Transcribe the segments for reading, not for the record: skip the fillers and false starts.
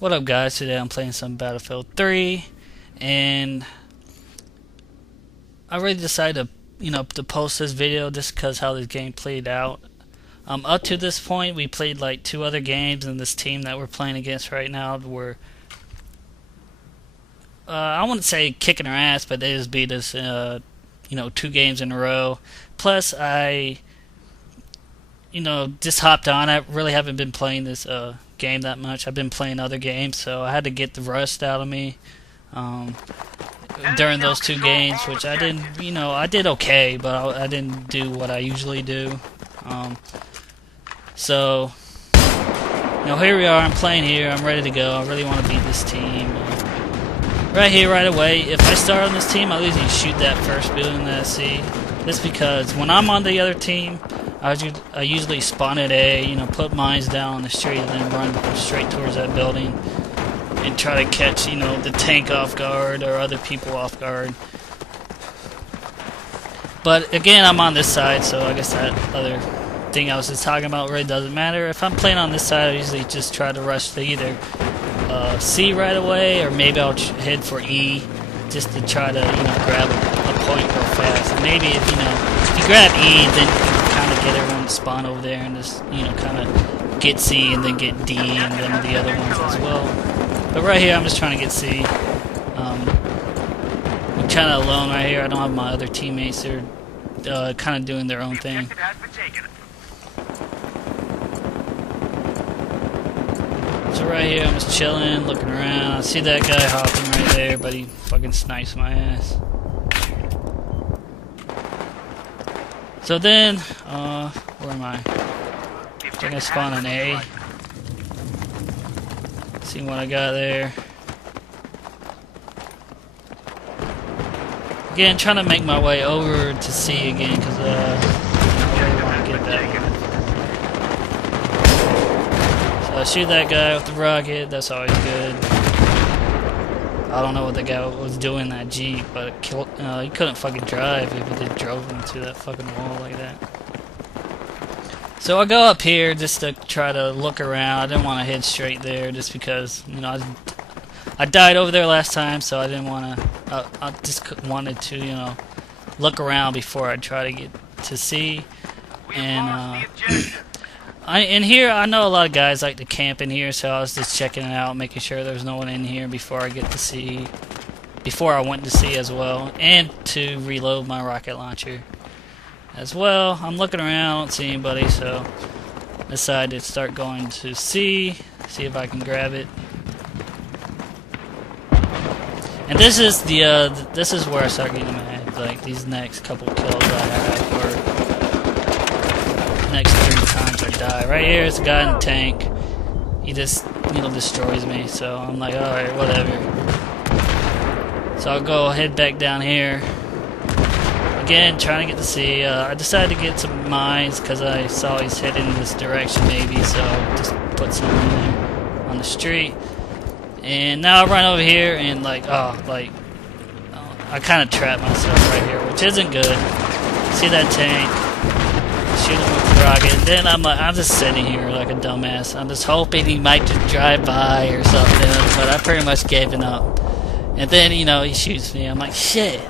What up, guys? Today I'm playing some Battlefield 3, and I really decided to post this video just because how this game played out. Up to this point, we played like 2 other games, and this team that we're playing against right now were, I wouldn't say kicking our ass, but they just beat us, 2 games in a row. Plus, I just hopped on. I really haven't been playing this game that much. I've been playing other games, so I had to get the rust out of me during those 2 games, which I didn't. I did okay, but I didn't do what I usually do. So here we are. I'm playing here. I'm ready to go. I really want to beat this team. Right here, right away. If I start on this team, I'll usually shoot that first building that I see. Just because when I'm on the other team, I usually spawn at A, put mines down on the street and then run straight towards that building and try to catch, the tank off guard or other people off guard. But again, I'm on this side, so I guess that other thing I was just talking about really doesn't matter. If I'm playing on this side, I usually just try to rush to either C right away, or maybe I'll head for E just to try to, grab a point real fast. And maybe if you grab E, then you can kind of get everyone to spawn over there and just, kind of get C and then get D and then the other ones as well. But right here, I'm just trying to get C. I'm kind of alone right here. I don't have my other teammates. They're kind of doing their own thing. So right here, I'm just chilling, looking around. I see that guy hopping right there, but he fucking snipes my ass. So then, where am I? I think I spawned an A. See what I got there. Again, trying to make my way over to C again, because I really want to get that one. So I shoot that guy with the rocket. That's always good. I don't know what the guy was doing in that Jeep, but he couldn't fucking drive if it drove him to that fucking wall like that. So I go up here just to try to look around. I didn't want to head straight there just because, I died over there last time, so I didn't want to. I just wanted to, look around before I try to get to C. And in here, I know a lot of guys like to camp in here, so I was just checking it out, making sure there's no one in here before I get to C. Before I went to C as well, and to reload my rocket launcher as well. I'm looking around, I don't see anybody, so I decided to start going to C, see if I can grab it. And this is this is where I start getting mad. Like these next couple kills I have, or next 3 times I die. Right here is a guy in the tank. He just destroys me. So I'm like, all right, whatever. So I'll go head back down here. Again, trying to get to C. I decided to get some mines because I saw he's heading in this direction maybe, so just put some in there on the street. And now I run over here and I kind of trap myself right here, which isn't good. See that tank? Shoot him with the rocket. And then I'm just sitting here like a dumbass. I'm just hoping he might just drive by or something, but I pretty much gave it up. And then, he shoots me. I'm like, shit.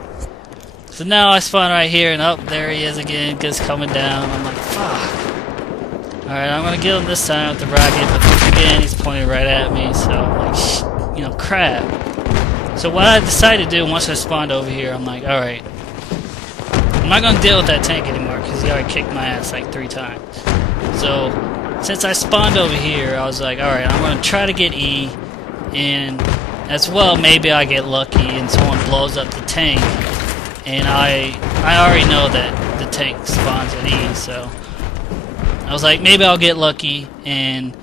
So now I spawn right here, and there he is again, just coming down. I'm like, fuck. Alright, I'm gonna get him this time with the rocket, but again, he's pointing right at me, so I'm like, crap. So what I decided to do once I spawned over here, I'm like, alright, I'm not gonna deal with that tank anymore, because he already kicked my ass like 3 times. So, since I spawned over here, I was like, alright, I'm gonna try to get E, and as well, maybe I get lucky and someone blows up the tank. And I already know that the tank spawns at E, so I was like, maybe I'll get lucky and,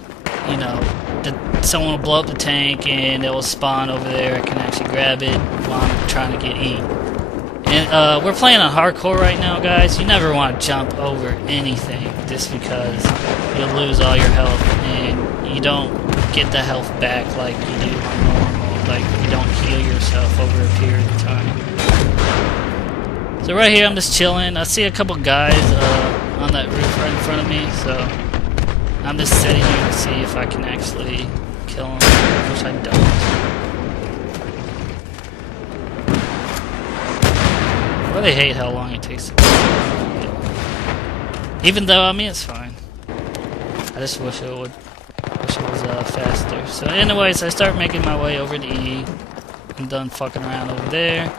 someone will blow up the tank and it will spawn over there. I can actually grab it while I'm trying to get E. And we're playing on hardcore right now, guys. You never want to jump over anything just because you'll lose all your health and you don't get the health back like you do on normal. Like, you don't heal yourself over a period of time. So right here, I'm just chilling. I see a couple guys on that roof right in front of me, so I'm just sitting here to see if I can actually kill him, which I don't. I really hate how long it takes to kill him. Even though, I mean, it's fine. I just wish it would. Wish it was faster. So anyways, I start making my way over to E. I'm done fucking around over there.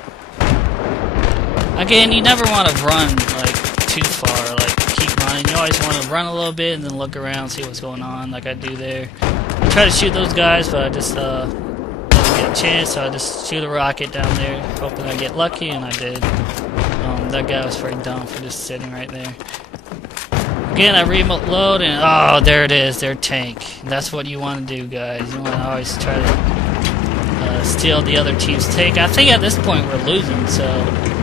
Again, you never want to run like too far, like keep running. You always want to run a little bit and then look around, see what's going on, like I do there. I try to shoot those guys, but I just didn't get a chance, so I just shoot a rocket down there, hoping I get lucky, and I did. That guy was pretty dumb for just sitting right there. Again, I reload, and oh, there it is, their tank. That's what you want to do, guys. You want to always try to steal the other team's tank. I think at this point we're losing, so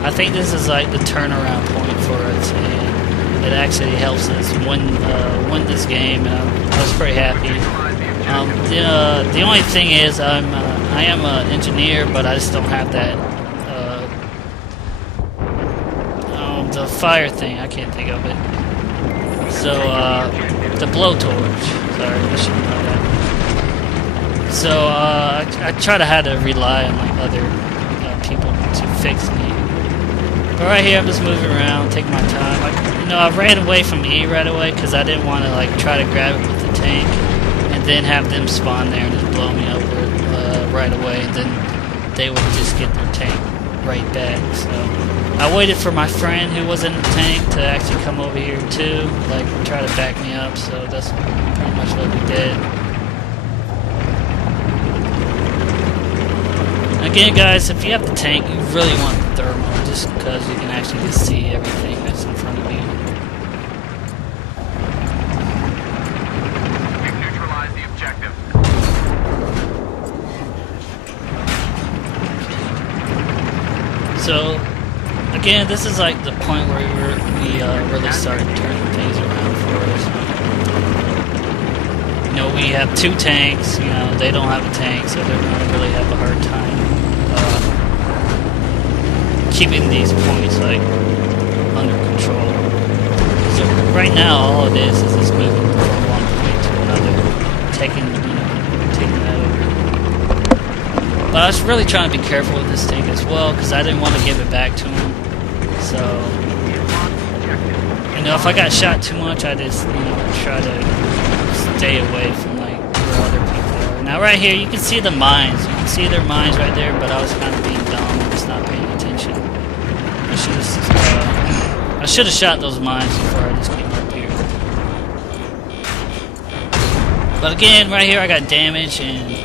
I think this is like the turnaround point for us, and it actually helps us win this game. And I was pretty happy. The only thing is, I am an engineer, but I just don't have that. The fire thing, I can't think of it. So, the blowtorch. Sorry, I should know that. So, I try to have to rely on like other people to fix me. But right here, I'm just moving around, taking my time. I ran away from E right away because I didn't want to like try to grab it with the tank and then have them spawn there and just blow me over right away. And then they would just get their tank right back. So I waited for my friend who was in the tank to actually come over here too, like try to back me up. So that's pretty much what we did. Again, guys, if you have the tank, you really want the thermal, just because you can actually just see everything that's in front of you. We've neutralized the objective. So, again, this is like the point where we really started turning things around for us. We have two tanks. They don't have a tank, so they're going to really have a hard time keeping these points like under control. So right now, all it is just moving from one point to another, taking that over. But I was really trying to be careful with this tank as well, because I didn't want to give it back to him. So, if I got shot too much, I just try to stay away from like where other people are. Now right here, you can see the mines. You can see their mines right there, but I was kind of being dumb and just not paying attention. I should have shot those mines before I just came up here. But again, right here I got damage, and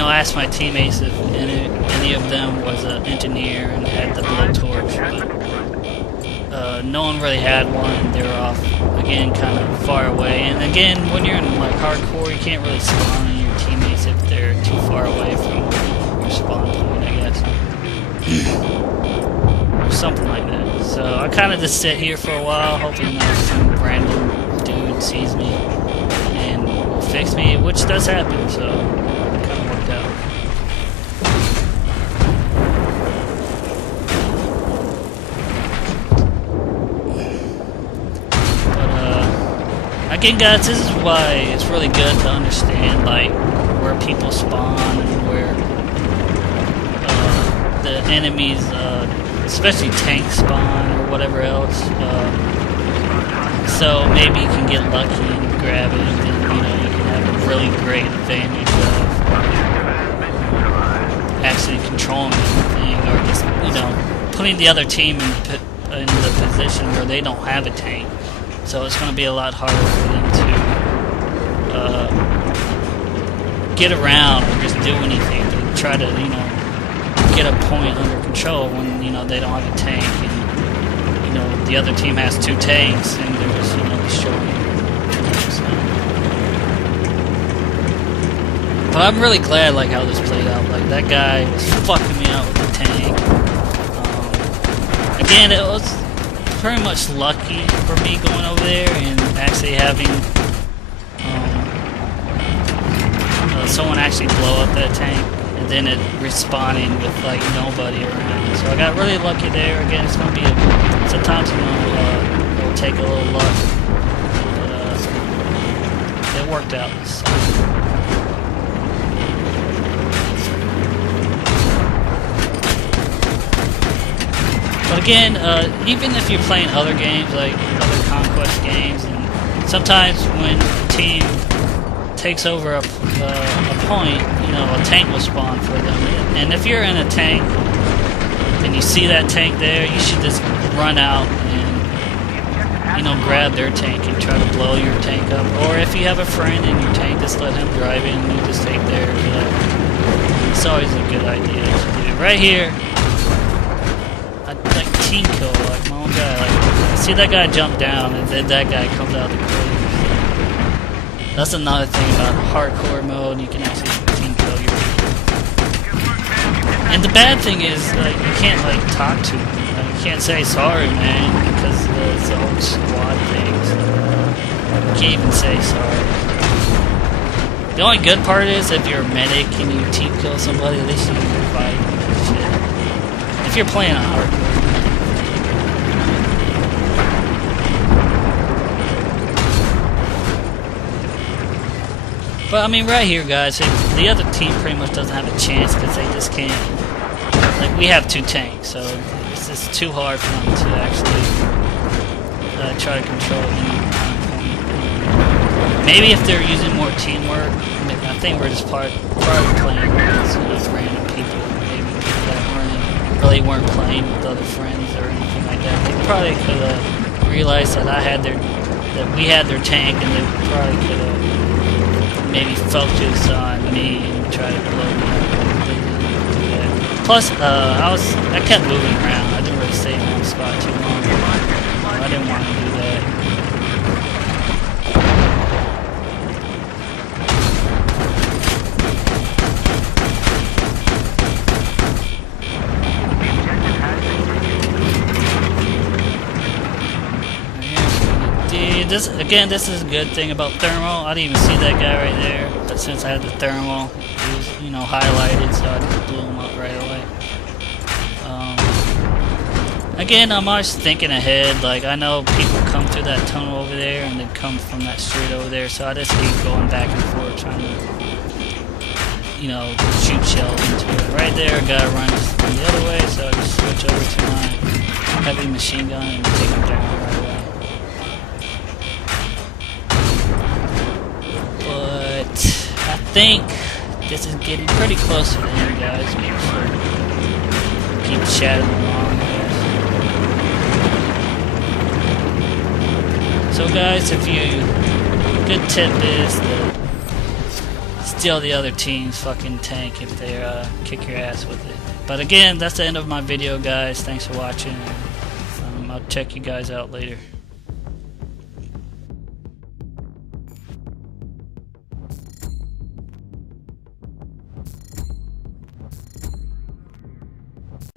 I asked my teammates if any of them was an engineer and had the blowtorch, but no one really had one. They were off, again, kind of far away. And again, when you're in like hardcore, you can't really spawn on your teammates if they're too far away from your spawn point, I guess. Or something like that. So I kind of just sit here for a while, hoping that some random dude sees me and will fix me, which does happen, so it kind of worked out. Again, guys, this is why it's really good to understand like where people spawn and where the enemies, especially tanks, spawn or whatever else. So maybe you can get lucky and grab it, and then you can have a really great advantage of actually controlling everything, or just putting the other team in the position where they don't have a tank. So it's going to be a lot harder for them to get around or just do anything to try to, get a point under control when, they don't have a tank and, the other team has two tanks and they're just, destroying it. So. But I'm really glad, like, how this played out. Like, that guy was fucking me out with the tank. Again, it was pretty much lucky for me going over there and actually having someone actually blow up that tank and then it respawning with like nobody around. So I got really lucky there. Again, it's gonna be sometimes it'll take a little luck, but it it worked out. So. But again, even if you're playing other games, like other conquest games, and sometimes when a team takes over a point, you know, a tank will spawn for them. And if you're in a tank and you see that tank there, you should just run out and, you know, grab their tank and try to blow your tank up. Or if you have a friend in your tank, just let him drive in and you just take theirs. It's always a good idea to do. Right here, like team kill, like my own guy. Like, see that guy jump down and then that guy comes out of the cave. That's another thing about hardcore mode. You can actually team kill your people. And the bad thing is, like, you can't like talk to them. Like, you can't say sorry, man, because it's the whole squad thing. So you can't even say sorry. The only good part is if you're a medic and you team kill somebody, at least you can revive them. Shit. If you're playing on hardcore. But I mean, right here, guys, the other team pretty much doesn't have a chance because they just can't. Like, we have 2 tanks, so it's just too hard for them to actually try to control any kind of point. Maybe if they're using more teamwork, I think we're just probably playing with random people, maybe people that really weren't playing with other friends or anything like that. They probably could have realized that we had their tank, and they probably could have maybe focus on me and try to blow me up. Plus, I kept moving around. I didn't really stay in one spot too long. I didn't want to do that. This is a good thing about thermal. I didn't even see that guy right there, but since I had the thermal, he was, you know, highlighted, so I just blew him up right away. Again, I'm always thinking ahead. Like, I know people come through that tunnel over there and then come from that street over there, so I just keep going back and forth trying to, you know, shoot shells into it. Right there, a guy runs the other way, so I just switch over to my heavy machine gun and take him down right away. I think this is getting pretty close to the end, guys. Keep chatting along, guys. So, guys, good tip is to steal the other team's fucking tank if they kick your ass with it. But again, that's the end of my video, guys. Thanks for watching. I'll check you guys out later.